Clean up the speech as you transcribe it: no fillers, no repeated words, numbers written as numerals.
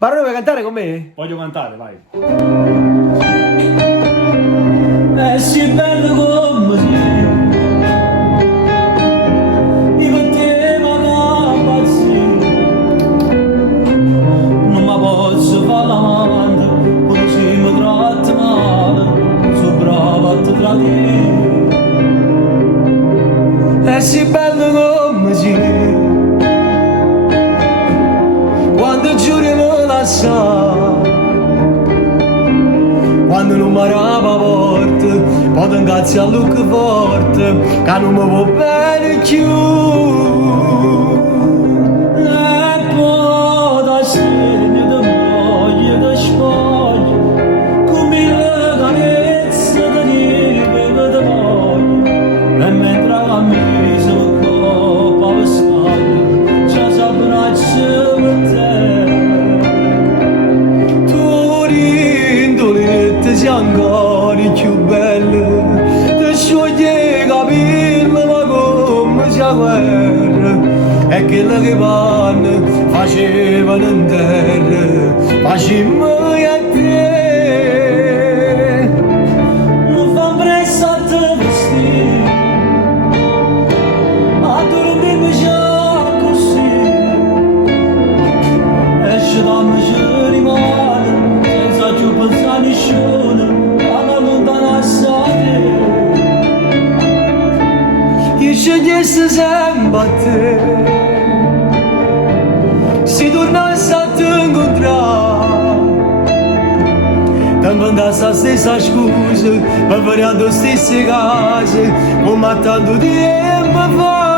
Barone, vuoi cantare con me? Voglio cantare, vai. È sì bello come sei, mi metteva da impazzire, non mi posso fare l'amante, quando si mi tratta male, sono bravo a te tradire. È sì bello come sei, quando giuri me la sa, quando non mi arrava forte, poi ti incazzi a lucca forte, che non mi può bene più. E poi da segno di moglie, di spoglia, con mille carezze di nieve che ti voglio, e mentre cammini sul corpo a pescare, ci s'abbraccia per te. Sei ancora più bella, ti scioglie i capelli ma come c'è la guerra, e quella che vanno facevano in terra, facemmo a te. Non fa pressa a te vestire, a dormire già così, esce da me ci rimane, senza più pensare a nessuno, alla lontananza te. Io scegliessi sempre a te, si tornasse a te incontrare, ti inventasse la stessa scusa, per fare le stesse case, come tanto tempo fa.